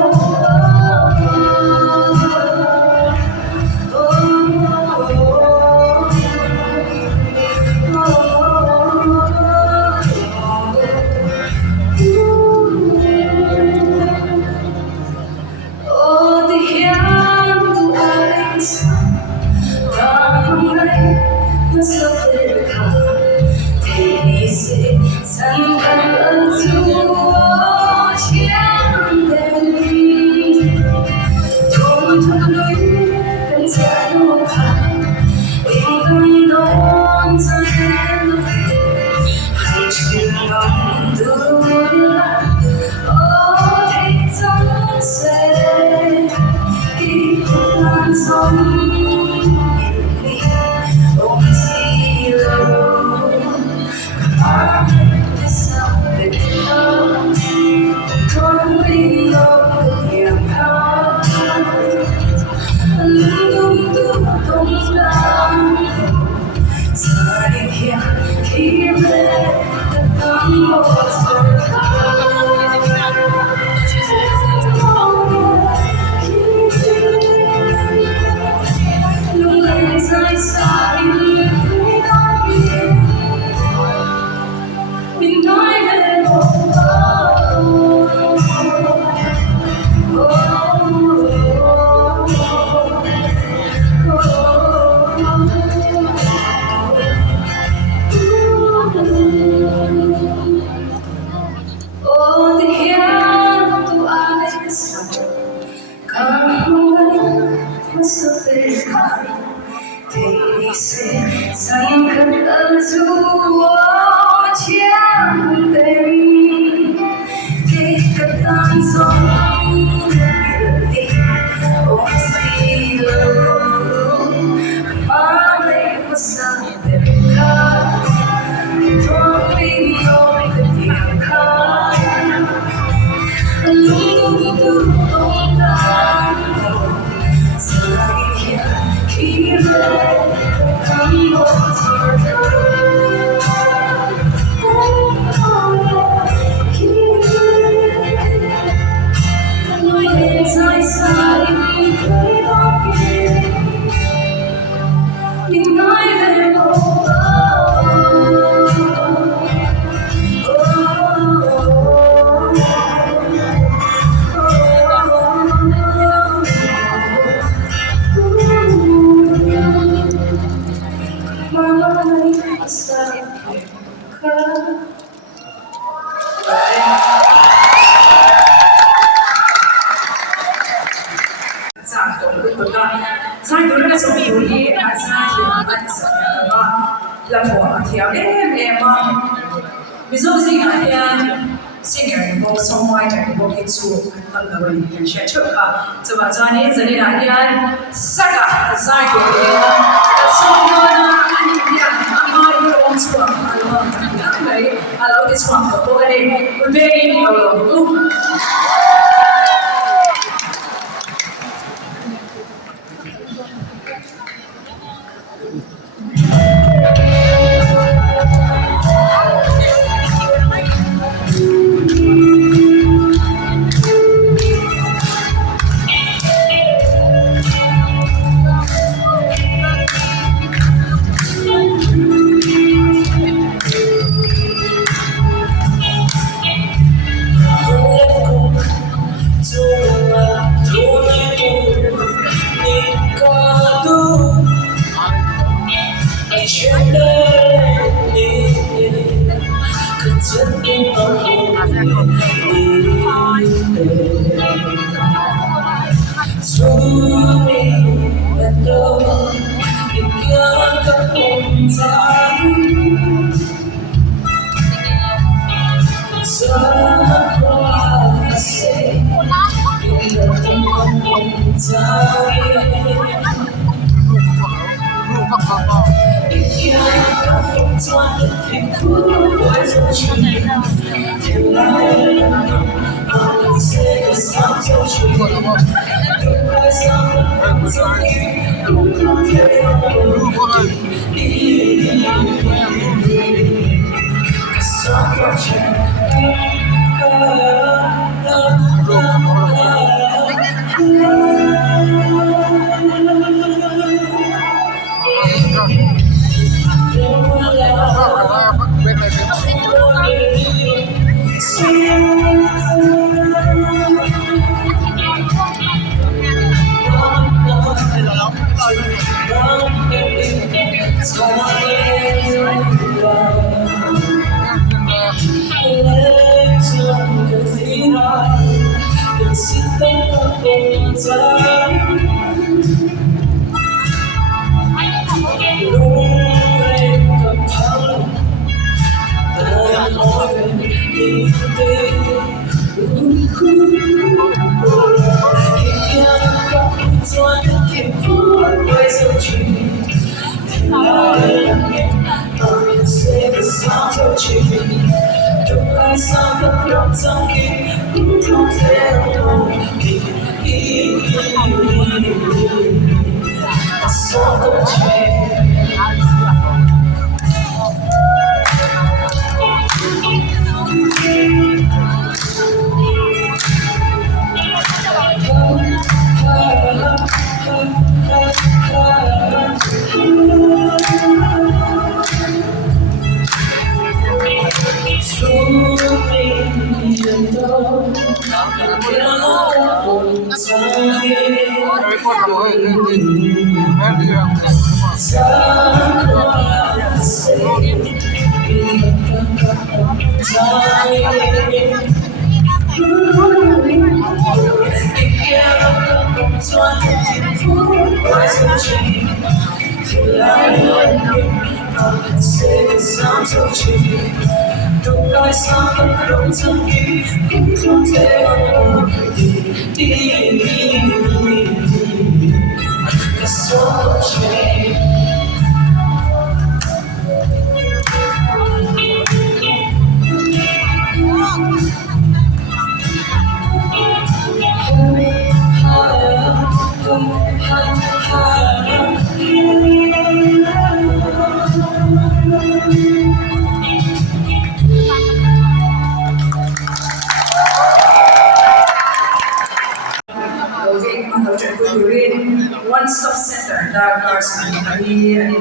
one stop center da cars ani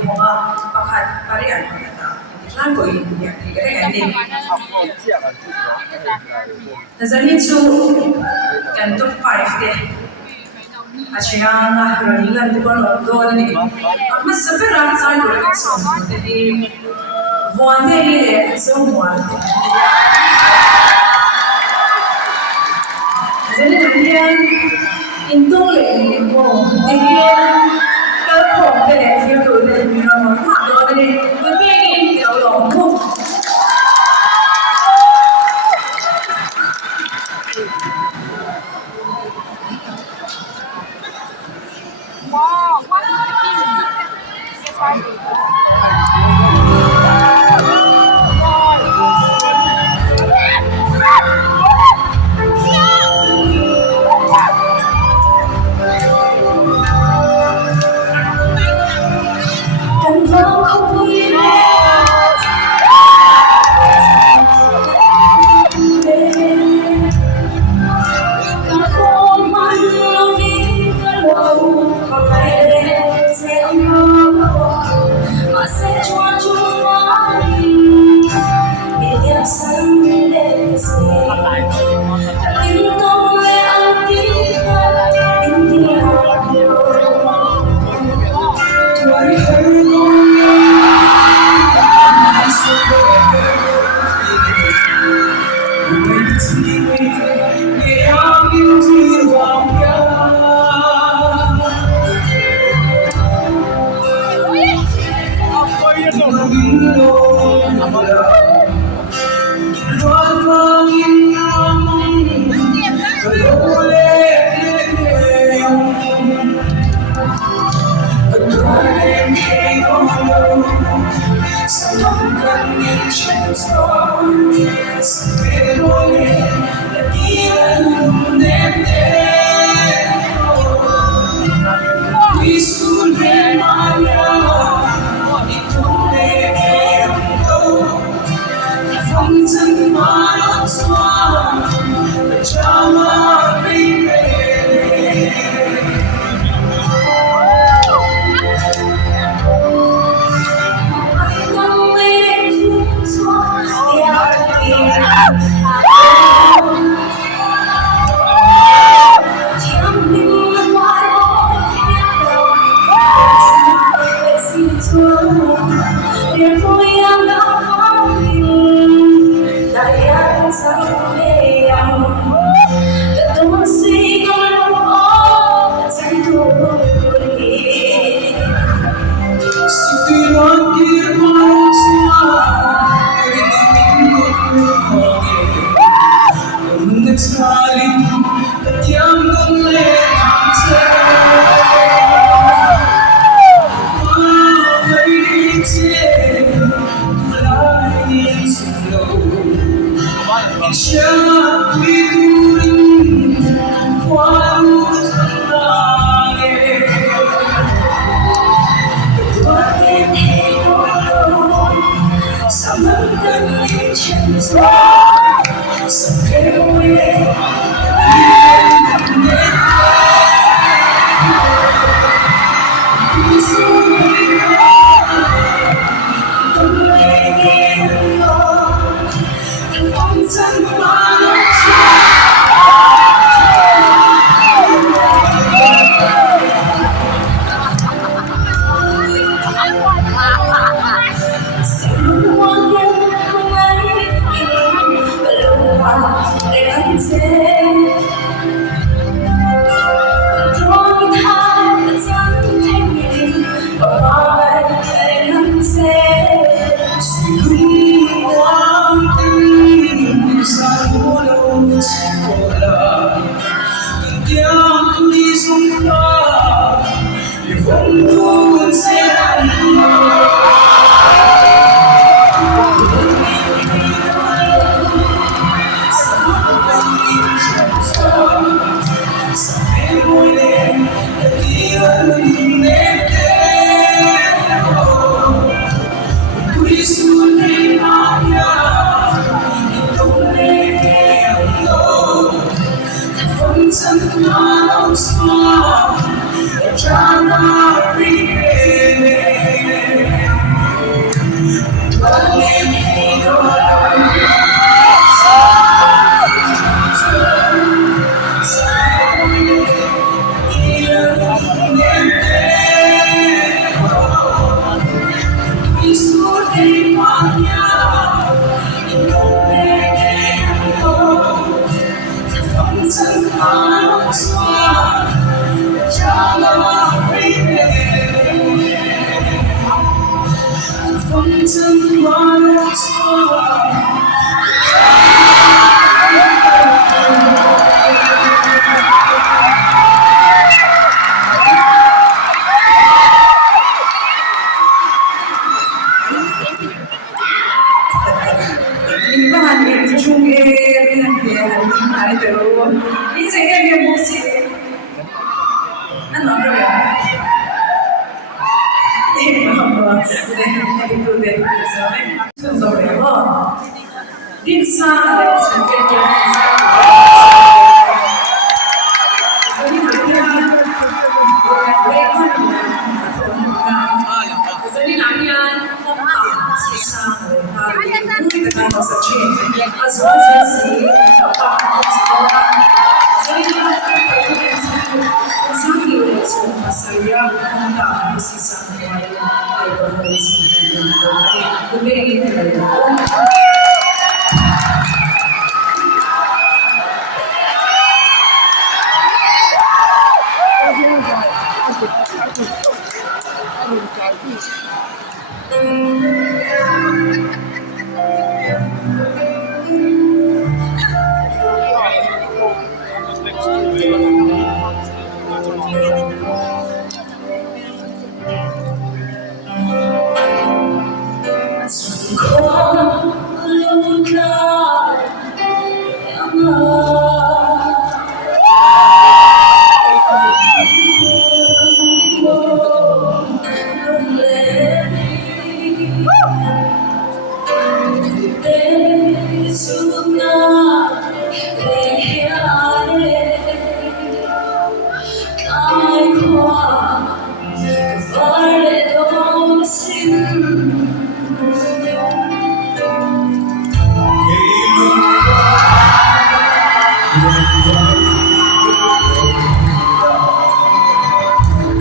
homa pakhat parian ta plan ko ya ni nazari chu kan top 5 de achina na running the ball do ni amma sabra sai do ka so de one day ni so one zeni nian intong le ni mo dian ka khom de le fi do de ni ma ma do de ni be ni lo lo mo wow what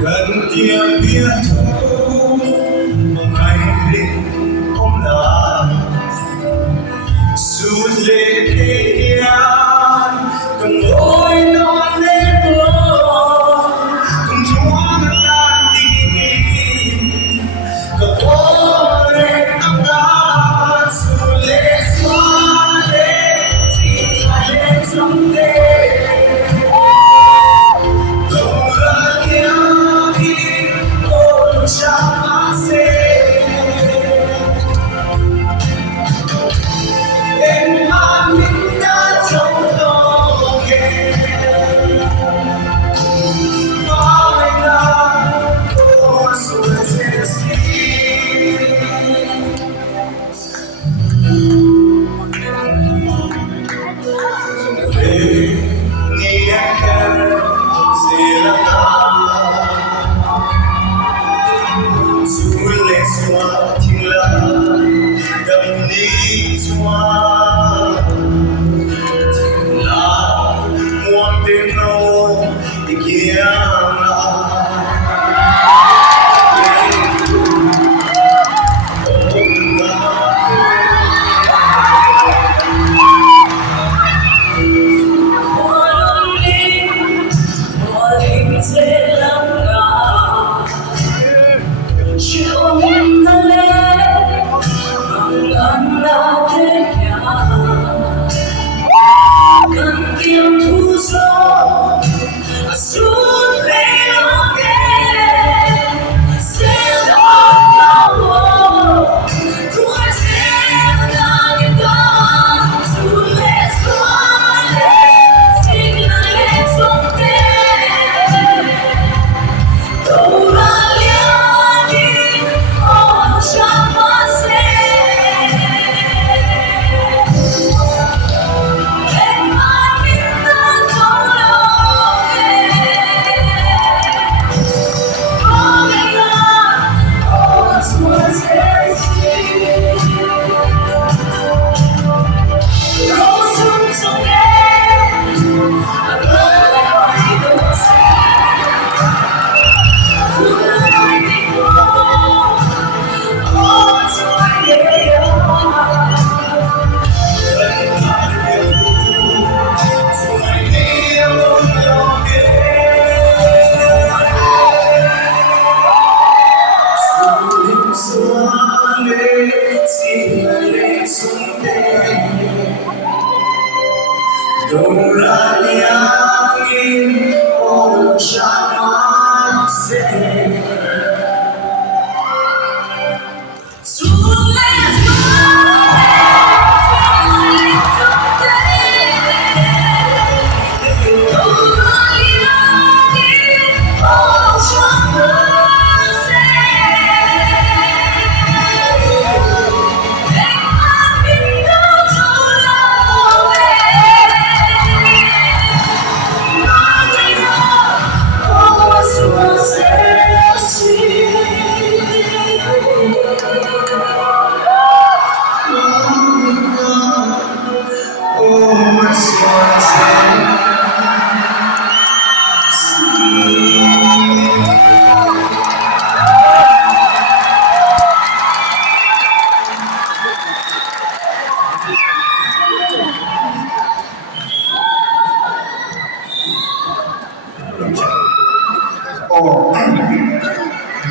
gần kia biết mà ngày đêm hôm nào suốt lệ thế gian cầm ngôi non lên bờ cùng chúa ta tìm cầm phố lên áo ta suốt lệ xóa lệ xin lại lên sông đê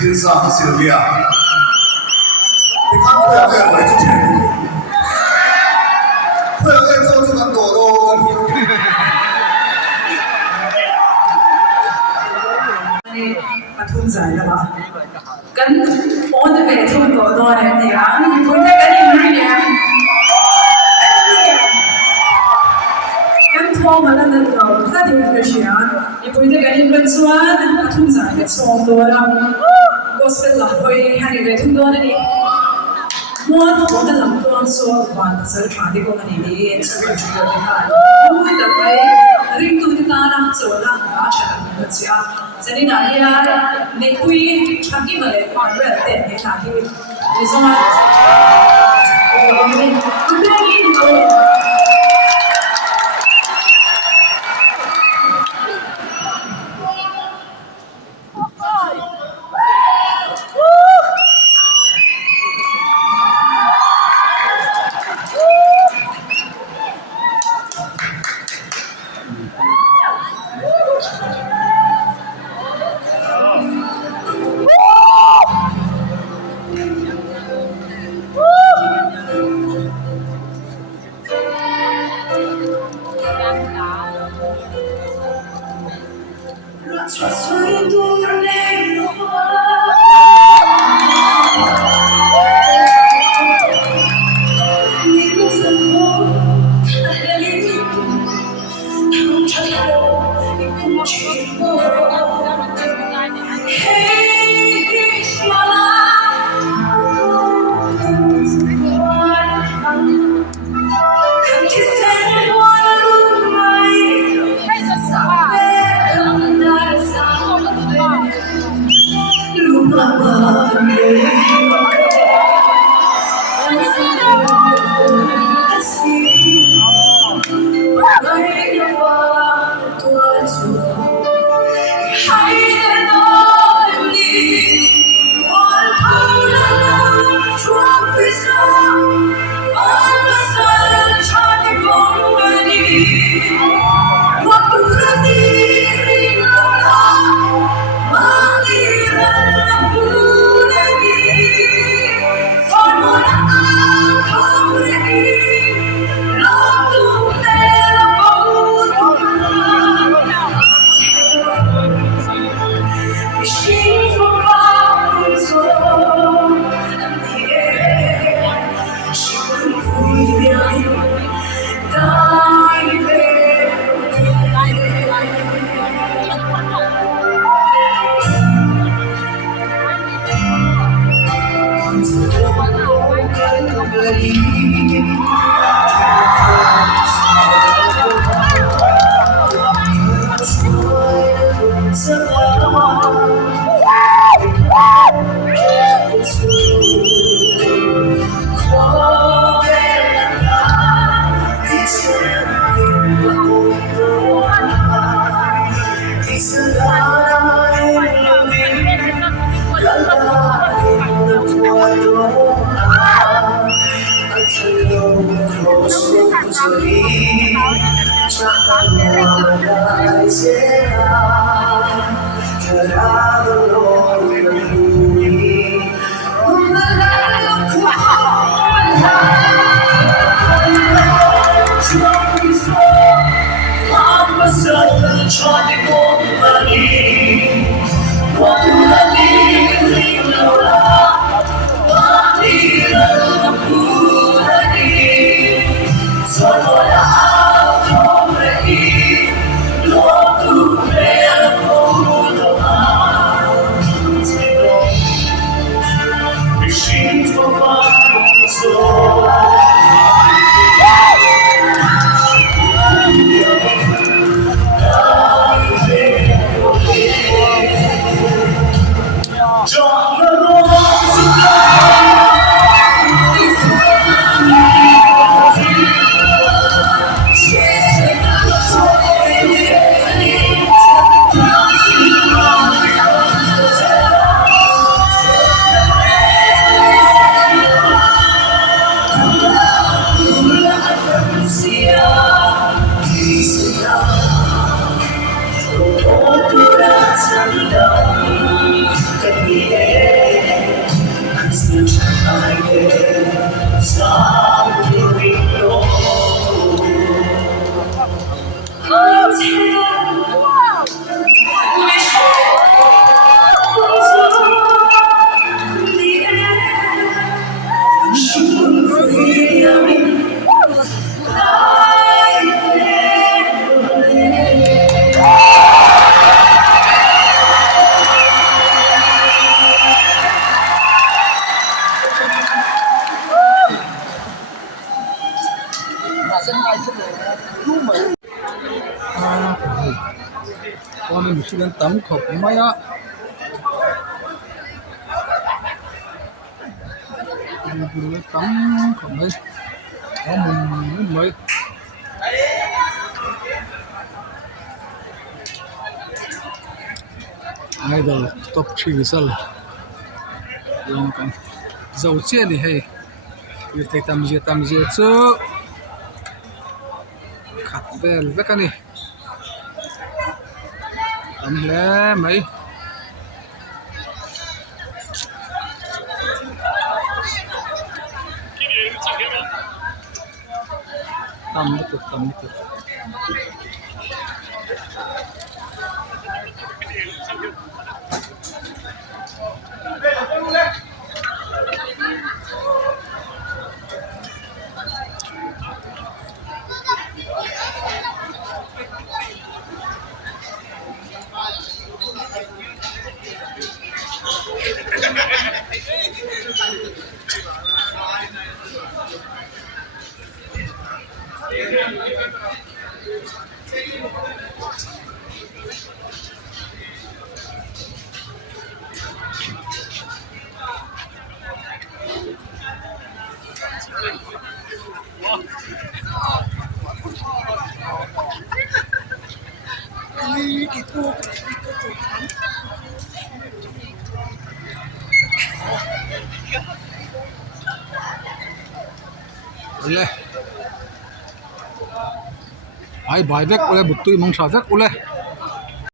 Dilsa Sylvia.你看会有个我之前，会有个做这个朵朵。ปทุมใจนะคะกันโอนจะไปทุ่มตัวตัวเนี่ยนี่ค่ะนี่พูดได้กันยังไง ส่วนทุ่งสายเป็นโซนตัวเราก็สเป็นหลักไปให้ในทุ่งตัวนั่นเองม้วนของแต่หลังตัวส่วนวันเสริมขาที่ก็มันดีสวยจุดเด่นค่ะม้วนแต่ไปริมตัวที่ตาหน้าส่วนหน้าอาชาเป็นเสียจะได้ได้ยาในคุยชักกี้มาเลยก่อนเรื่องเต้นในทางที่มีสมาธิโอ้ยไม่ได้ยินเลย con mình xin tấm khẩu máy á mình tấm khẩu máy có mình mới ngay đầu top 3 result long kan dầu chiên thì hay việc thầy tầm diệt chứ khát về vết cái này tầm lẽ mấy tầm được le ai bài vét ole bút tui mong sao vét ole